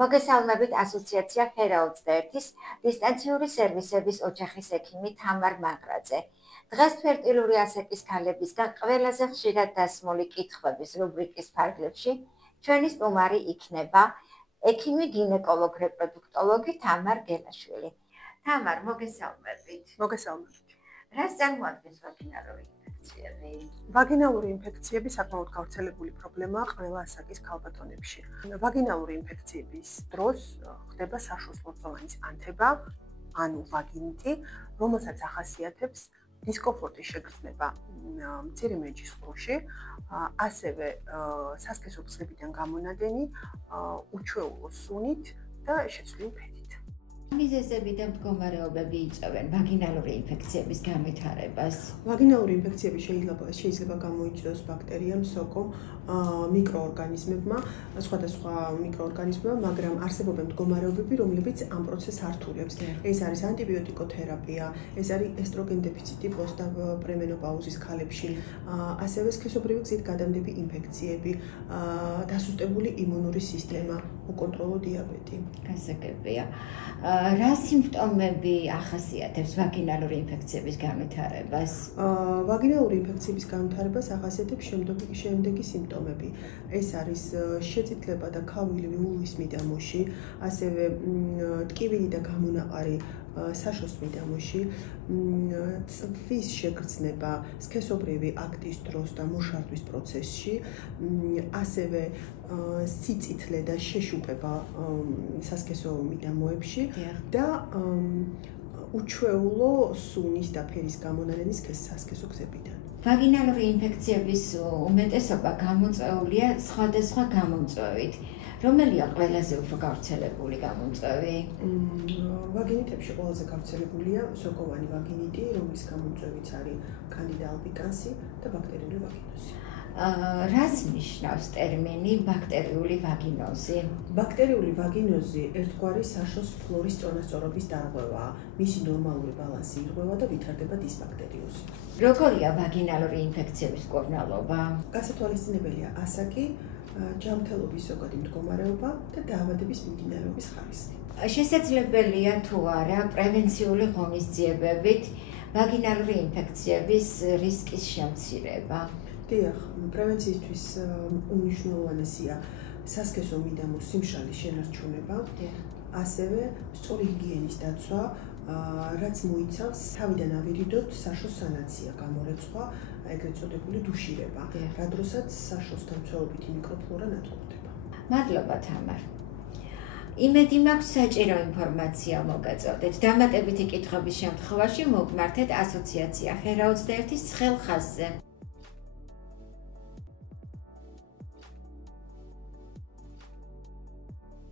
მოგესალმებით ასოციაცია HERA-21-ის დისტანციური სერვისების ოჯახის ექიმი თამარ მაგრაძე. დღეს ფერტილური ასაკის ქალებისგან ყველაზე ხშირად დასმული კითხვების რუბრიკის ფარგლებში ჩვენი სტუმარი იქნება ექიმი გინეკოლოგ რეპროდუქტოლოგი თამარ გელაშვილი. თამარ, მოგესალმებით. მოგესალმებით. რას წარმოადგენს ვაგინალური ინფექციები? ვაგინალური ინფექციები საკმაოდ გავრცელებული პრობლემაა ყველა ასაკის ქალბატონებში. ვაგინალური ინფექციების დროს ხდება საშუალწლოვანი ანთება, ანუ ვაგინიტი, რომელსაც ახასიათებს დისკომფორტის შეგრძნება მცირე მეჯის ყრუში, ასევე სასქესო გზებიდან გამონადენი უჩვეულო სუნით და შეცვლილი ფერით. მიზეზები და მდგომარეობები იწვევენ ვაგინალური ინფექციების განვითარებას. ვაგინალური ინფექციები შეიძლება გამოიწვიოს ბაქტერიამ, სოკომ, მიკროორგანიზმებმა, სხვადასხვა მიკროორგანიზმებმა, მაგრამ არსებობენ მდგომარეობები, რომლებიც ამ პროცესს ართულებს. ეს არის ანტიბიოტიკოთერაპია, ეს არის ესტროგენ დეფიციტი პოსტპრემენოპაუზის ქალებში, ასევე სქესობრივი გზით გადამდები ინფექციები, დასუსტებული იმუნური სისტემა, უკონტროლო დიაბეტი. გასაგებია. რა სიმპტომები ახასიათებს ვაგინალური ინფექციების განვითარებას? ვაგინალური ინფექციების განვითარებას ახასიათებს შემდეგი სიმპტომები. ეს არის შეწითლება და ქავილი ულვის მიდამოში, ასევე ტკივილი და გამონაყარი საშოს მიდამოში, წვის შეგრძნება სქესობრივი აქტის დროს და მუშარდვის პროცესში, ასევე სიწითლე და შეშუპება სასქესო მიდამოებში და უჩვეულო სუნის და ფერის გამონადენი სასქესო გზებიდან. ვაგინალური ინფექციების უმეტესობა გამოწვეულია სხვადასხვა გამომწვევით. რომელია ყველაზე უფრო გავრცელებული გამომწვევი? ვაგინიტებში ყველაზე გავრცელებულია სოკოვანი ვაგინიტი, რომლის გამომწვევიც არის კანდიდა ალბიკანსი და ბაქტერიული ვაგინოზი. რას ნიშნავს ტერმინი ბაქტერიული ვაგინოზი? ბაქტერიული ვაგინოზი ერთგვარი საშოს ფლორის წონასწორობის დარღვევაა. მისი ნორმალური ბალანსი ირღვევა და ვითარდება დისბაქტერიოზი. როგორია ვაგინალური ინფექციების მკურნალობა? გასათვალისწინებელია ასაკი, ჯანმრთელობის ზოგადი მდგომარეობა და დაავადების მიმდინარეობის ხარისხი. შესაძლებელია თუ არა პრევენციული ღონისძიებებით ვაგინალური ინფექციების რისკის შემცირება? დიახ, პრევენციისთვის უმნიშვნელოვანესია სასქესო მიდამოს სიმშრალის შენარჩუნება, ასევე სწორი ჰიგიენის დაცვა, რაც მოიცავს თავიდან ავირიდოთ საშოს სანაცია, გამორეცხვა, ეგრეთ წოდებული დუშირება, რა დროსაც საშოსთან მცველობითი მიკროფლორა ნათქვამდება. მადლობა თამარ. იმედი მაქვს საჭირო ინფორმაცია მოგაწოდეთ. დამატებითი კითხვების შემთხვევაში მოგმართეთ ასოციაცია HERA-21-ის ცხელ ხაზზე.